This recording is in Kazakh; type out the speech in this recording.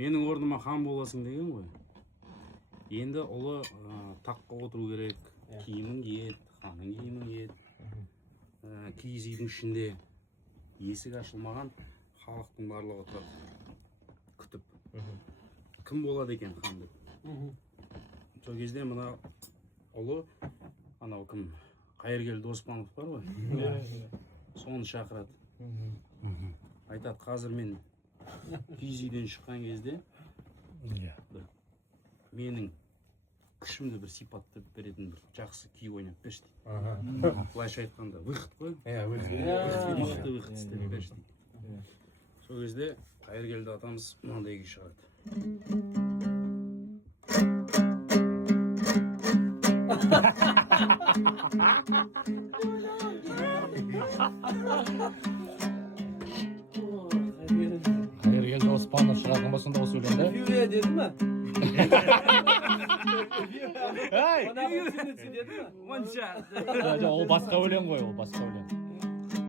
менің орныма хан боласың деген ғой. Енді ұлы таққа отыру керек, киімін киет, ханның киімін киет. Киіз үйдің ішінде есік ашылмаған халықтың барлығы тұрады, күтіп. Кім болады екен хан деп. Сол кезде мына ұлы, анау кім, Қайыргелді Оспанов бар ғой, соны шақырады. Айтады, қазір мен киіз үйден шыққан кезде менің күшімді бір сипаттап беретін бір жақсы күй ойнап берші дейді. Былайша айтқанда выход қой. Мықты выход істеп берші дейді. Сол кезде Қайыргелді атамыз мынандай күй шығарды. Қайыргелді Оспанов шығарған ба сонда осы өлеңді? Фюре деді ма? Ай! Деді ма? Монша. Ол басқа өлең ғой, ол басқа өлең.